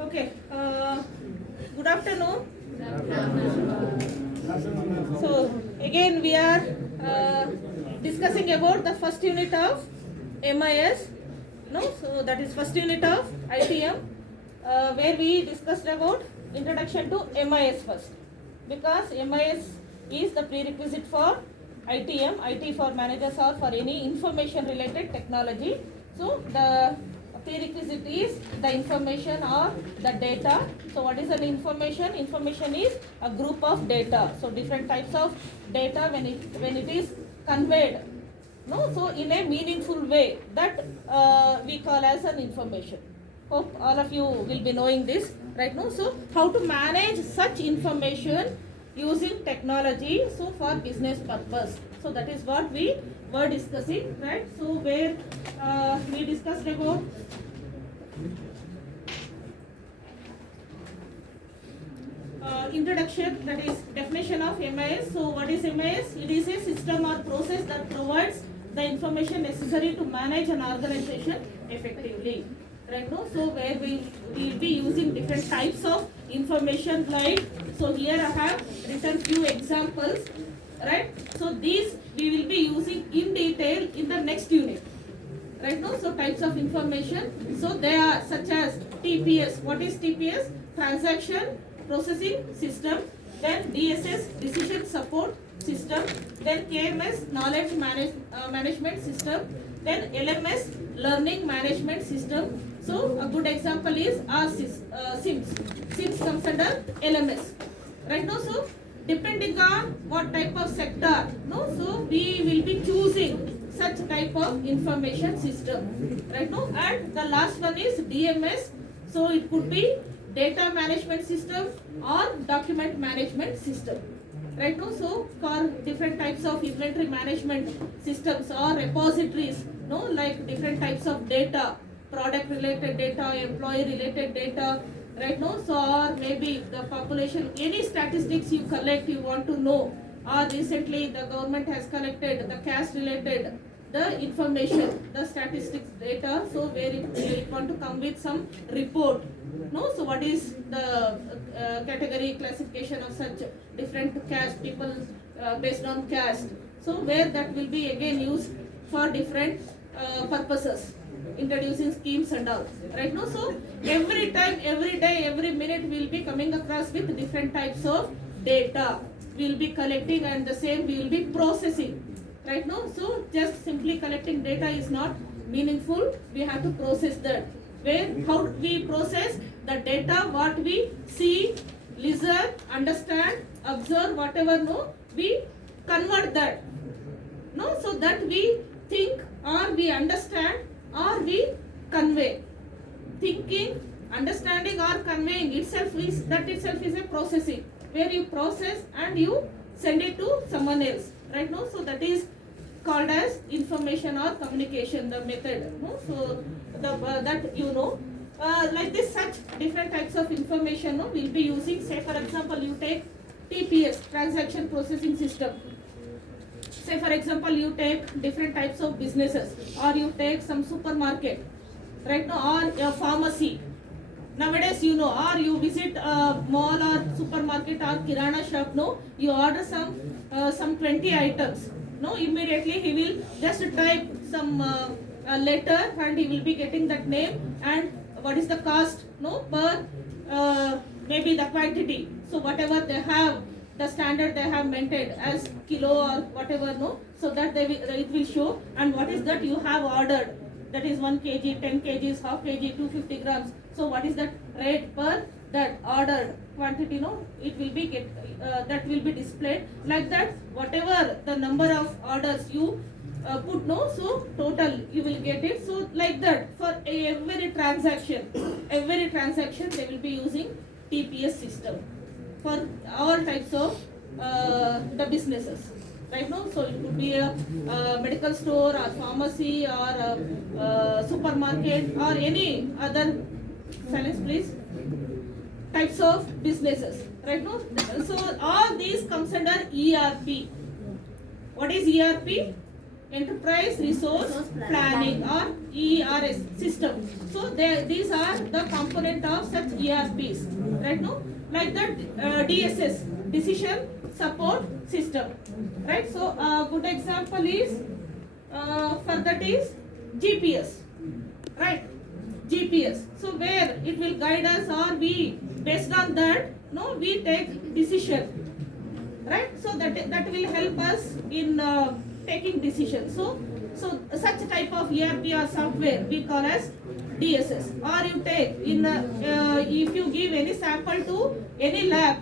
Okay. Good afternoon. So again we are discussing about the first unit of MIS. No, so that is first unit of ITM, where we discussed about introduction to MIS first, because MIS is the prerequisite for ITM, IT for managers or for any information related technology. So the prerequisite is the information or the data. So what is an information? Information is a group of data. So different types of data when it is conveyed, no, so in a meaningful way, that we call as an information. Hope all of you will be knowing this right now. So how to manage such information using technology, so for business purpose. So that is what we were discussing, right? So where we discussed about introduction, that is definition of MIS. So what is MIS? It is a system or process that provides the information necessary to manage an organization effectively. Right now, so where we will be using different types of information, like, so here I have written few examples, right? So these we will be using in detail in the next unit. Right now, so types of information, so they are such as TPS. What is TPS? Transaction processing system. Then DSS, decision support system. Then KMS, knowledge management system. Then LMS, learning management system. So a good example is SIMS. SIMS comes under LMS. Right now, so depending on what type of sector, no, so we will be choosing such type of information system, right now. And the last one is DMS. So it could be data management system or document management system, right now. So for different types of inventory management systems or repositories, no, like different types of data, product related data, employee related data, right now. So or maybe the population, any statistics you collect, you want to know, or recently the government has collected the caste related the information, the statistics data, so where it want to come with some report, no, so what is the category classification of such different caste people based on caste, so where that will be again used for different purposes, introducing schemes and all, right now. So every time, every day, every minute we will be coming across with different types of data we will be collecting, and the same we will be processing, right now. So just simply collecting data is not meaningful, we have to process that. Where how we process the data, what we see, listen, understand, observe, whatever, no, we convert that, no, so that we think or we understand or we convey. Thinking, understanding or conveying itself is, that itself is a processing, where you process and you send it to someone else, right now. So that is called as information or communication, the method, no? So the that you know, like this, such different types of information, no, we'll be using. Say for example, you take TPS, transaction processing system. Say for example, you take different types of businesses, or you take some supermarket, right now, or a pharmacy. Nowadays, you know, or you visit a mall or supermarket or kirana shop, no, you order some 20 items, no, immediately he will just type some letter and he will be getting that name and what is the cost, no, per maybe the quantity. So whatever they have, the standard they have maintained as kilo or whatever, no, so that it will show, and what is that you have ordered, that is 1 kg, 10 kgs, half kg, 250 grams. So what is that rate per that ordered quantity, no, it will be that will be displayed like that. Whatever the number of orders you put, no, so total you will get it. So like that, for every transaction they will be using TPS system for all types of the businesses, right now. So it could be a medical store or pharmacy or a supermarket or any other, silence please, types of businesses, right now. So all these comes under ERP. What is ERP? Enterprise Resource Planning or ERS system. So these are the component of such ERPs, right? No, like that DSS, Decision Support System, right? So a good example is for that is GPS, right? GPS. So where it will guide us, or we based on that, no, we take decision, right? So that will help us in taking decisions. So such type of ERP or software we call as DSS. Or you take in if you give any sample to any lab,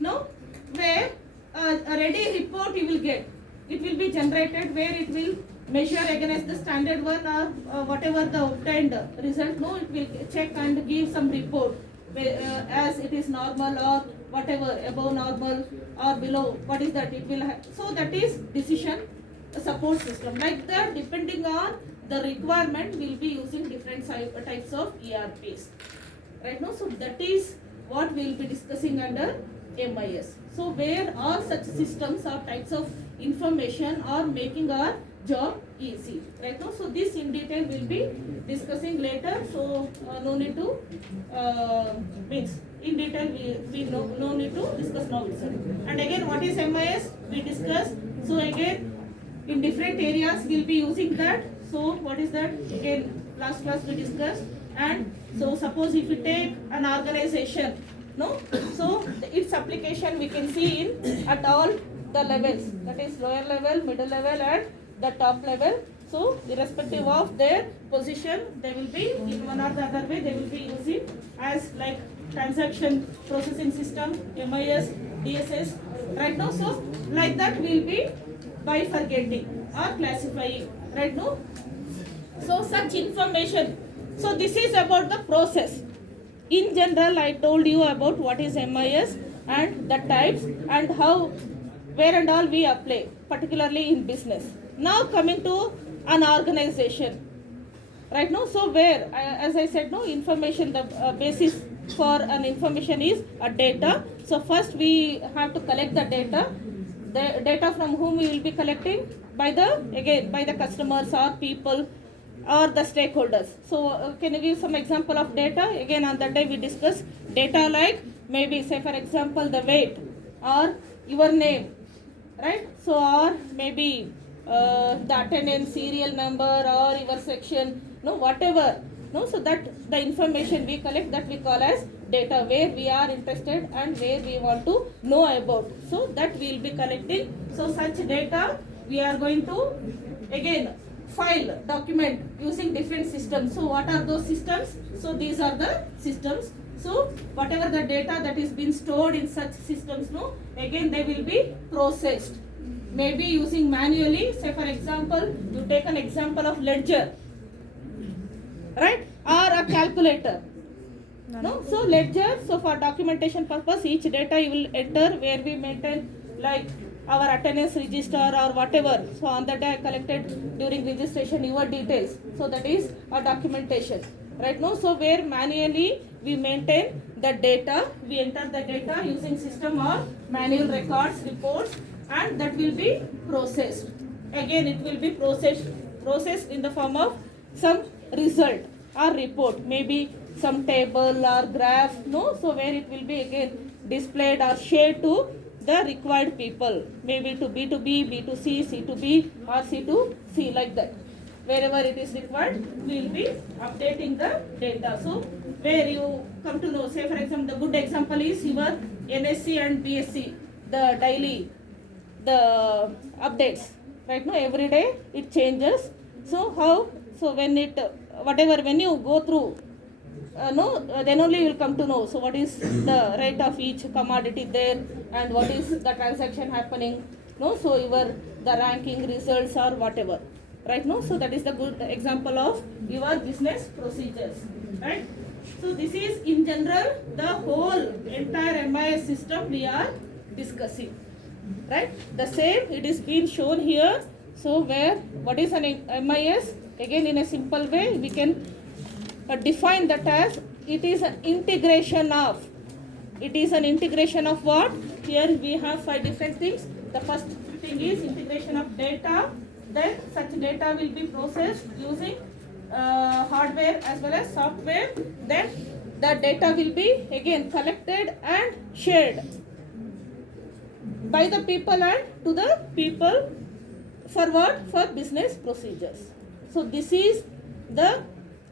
no, where a ready report you will get. It will be generated where it will measure against the standard one or whatever the obtained result. No, it will check and give some report as it is normal or whatever, above normal or below. What is that? It will so that is decision support system. Like that, depending on the requirement, we'll be using different types of ERPs. Right now, so that is what we'll be discussing under MIS. So where all such systems or types of information are making our job easy, right now. So this in detail we'll be discussing later. So no need to means in detail we no need to discuss now itself. And again, what is MIS? We discussed. So again, in different areas we'll be using that. So what is that? Again, last class we discussed. And so suppose if we take an organization, no, so its application we can see in at all the levels, that is lower level, middle level and the top level. So irrespective of their position, they will be in one or the other way, they will be using as like transaction processing system, MIS, DSS, right now. So like that we will be bifurcating or classifying, right now. So such information. So this is about the process. In general, I told you about what is MIS and the types and how, where and all we apply, particularly in business. Now coming to an organization, right now. So where, as I said, no, information, the basis for an information is a data. So first we have to collect the data. The data from whom we will be collecting? By the, again, by the customers or people or the stakeholders. So can you give some example of data? Again, on that day we discussed data like maybe say for example the weight or your name, right? So or maybe the attendance serial number or your section, no, whatever, no. So that the information we collect, that we call as data, where we are interested and where we want to know about. So that we will be collecting. So such data we are going to again file, document using different systems. So what are those systems? So these are the systems. So whatever the data that is being stored in such systems, no, again they will be processed. Maybe using manually. Say for example, you take an example of ledger, right? Or a calculator. No, so ledger. So for documentation purpose, each data you will enter where we maintain like our attendance register or whatever. So on that day I collected during registration your details. So that is a documentation, right now. So where manually we maintain the data, we enter the data using system or manual records, reports, and that will be processed. Again it will be processed in the form of some result or report, maybe some table or graph, no. So where it will be again displayed or shared to the required people, maybe to B2B, B2C, C2B or C2C, like that. Wherever it is required, we will be updating the data. So where you come to know, say for example, the good example is your NSC and BSc, the daily, the updates, right now every day it changes. So how, so when it, whatever, when you go through, then only you will come to know. So what is the rate of each commodity there and what is the transaction happening, no. So your the ranking results or whatever, right now. So that is the good example of your business procedures, right? So this is in general the whole entire MIS system we are discussing, right? The same it is being shown here. So where, what is an MIS? Again in a simple way we can define that as it is an integration of it is an integration of what? Here we have 5 different things. The first thing is integration of data. Then such data will be processed using hardware as well as software. Then the data will be again collected and shared by the people and to the people for what? For business procedures. So this is the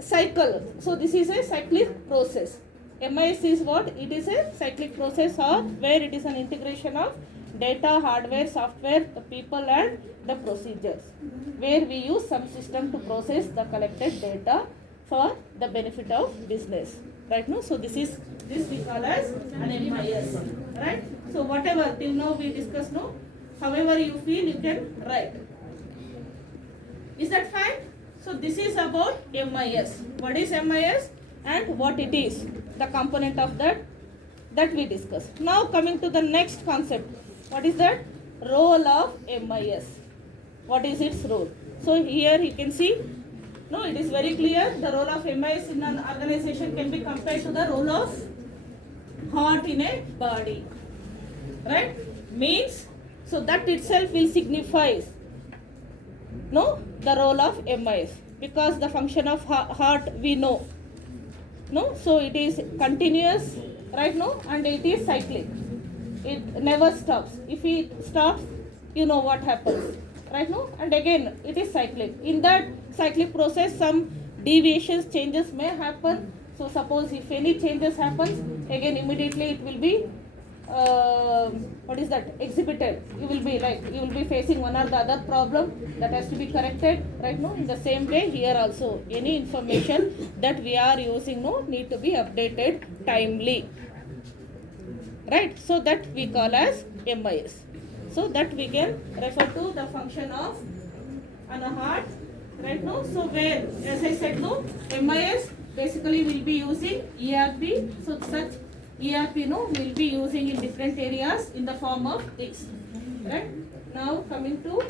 cycle. So this is a cyclic process. MIS is what? It is a cyclic process or where it is an integration of data, hardware, software, the people and the procedures, where we use some system to process the collected data for the benefit of business. Right now, so this we call as an MIS. Right? So whatever till now we discussed, no, however you feel you can write. Is that fine? So this is about MIS. What is MIS and what it is? The component of that we discussed. Now coming to the next concept. What is that? Role of MIS. What is its role? So here you can see, no, it is very clear. The role of MIS in an organization can be compared to the role of heart in a body. Right? Means, so that itself will signify, no, the role of MIS, because the function of heart we know, no, so it is continuous, right? No, and it is cyclic, it never stops. If it stops, you know what happens, right? No, and again it is cyclic. In that cyclic process some deviations, changes may happen. So suppose if any changes happens, again immediately it will be what is that, exhibited. You will be facing one or the other problem that has to be corrected, right? No, in the same way here also any information that we are using, no, need to be updated timely, right? So that we call as MIS. So that we can refer to the function of an heart, right? No, so where, as I said, no, MIS basically will be using ERP. So such ERP, no, will be using in different areas in the form of this. Right? Now coming to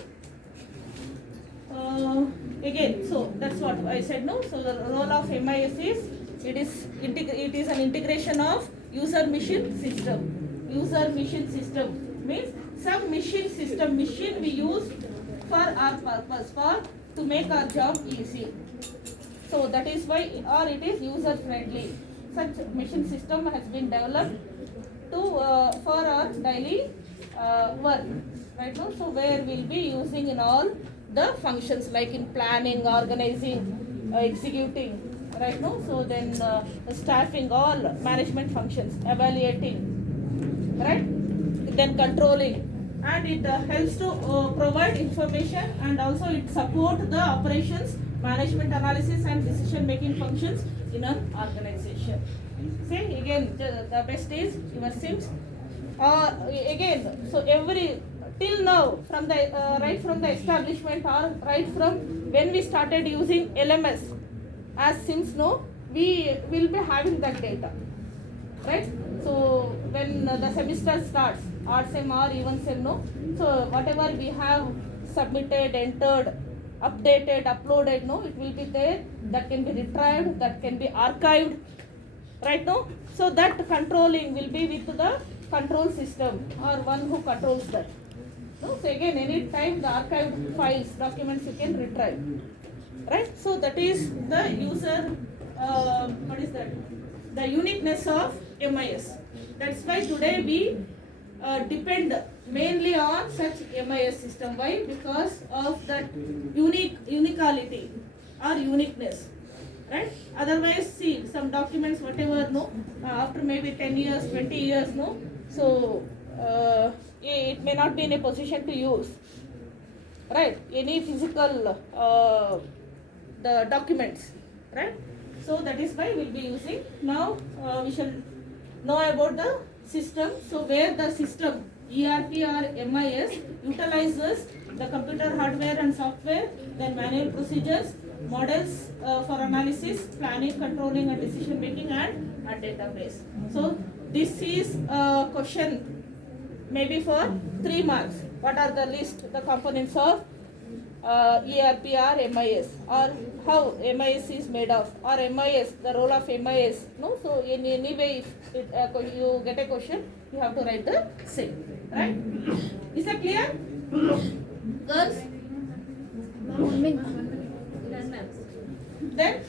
again, so that's what I said, no. So the role of MIS is it is an integration of user machine system. User machine system means some machine we use for our purpose, for to make our job easy. So that is why, or it is user friendly. Such machine system has been developed to for our daily work, right? No? So where we'll be using in all the functions like in planning, organizing, executing, right? No? So then staffing, all management functions, evaluating, right? Then controlling, and it helps to provide information, and also it support the operations, management analysis and decision making functions in an organization. See again, the best is your Sims. Again, so every till now from the right from the establishment or right from when we started using LMS as Sims, no, we will be having that data, right? So when the semester starts, odd sem or even sem, no, so whatever we have submitted, entered, updated, uploaded, no, it will be there. That can be retrieved, that can be archived, right? No, so that controlling will be with the control system or one who controls that. No, so again any time the archived files, documents you can retrieve, right? So that is the user what is that, the uniqueness of MIS. That's why today we depend mainly on such MIS system. Why? Because of that uniquality or uniqueness, right? Otherwise, see some documents, whatever, no, after maybe 10 years, 20 years, no, so it may not be in a position to use, right? Any physical the documents, right? So that is why we'll be using. Now we shall know about the system. So where the system ERP or MIS utilizes the computer hardware and software, then manual procedures, models for analysis, planning, controlling and decision making, and a database. So this is a question maybe for 3 marks. What are the list, the components of ERP or MIS, or how MIS is made of, or MIS, the role of MIS. No, so in any way, if you get a question, you have to write the same, right? Is that clear, girls? Then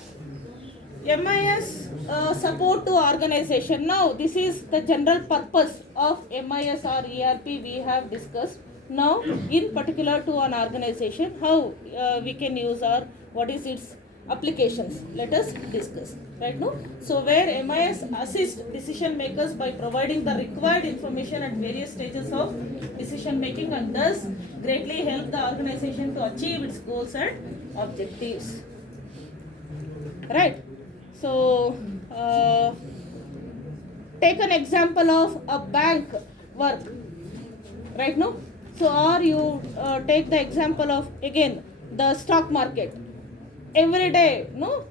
MIS support to organization. Now this is the general purpose of MIS or ERP we have discussed. Now in particular to an organization, how we can use or what is its applications, let us discuss right now. So where MIS assists decision makers by providing the required information at various stages of decision making, and thus greatly help the organization to achieve its goals and objectives, right? So take an example of a bank work right now. So or you take the example of again the stock market. Every day, no,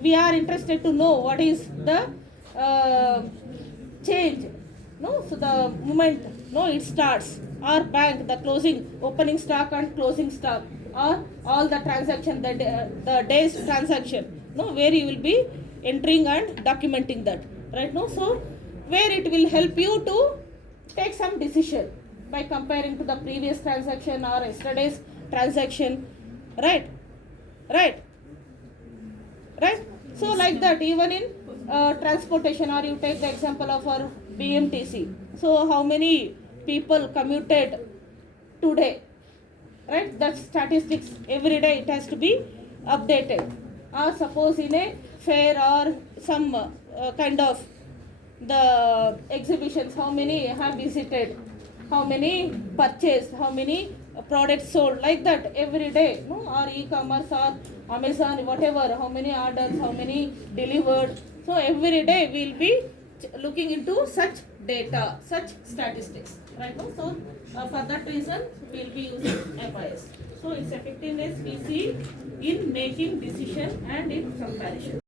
we are interested to know what is the change, no, so the moment, no, it starts, or bank, the closing, opening stock and closing stock, or all the transaction, the day's transaction, no, where you will be entering and documenting that, right? No, so where it will help you to take some decision by comparing to the previous transaction or yesterday's transaction, right? Right? So like that, even in transportation, or you take the example of our BMTC. So how many people commuted today, right? That statistics every day it has to be updated. Or suppose in a fair or some kind of the exhibitions, how many have visited, how many purchased, how many products sold, like that every day, no, or e-commerce or Amazon, whatever, how many orders, how many delivered. So every day we'll be looking into such data, such statistics, right? No? So for that reason we'll be using MIS. So its effectiveness we see in making decision and in comparison.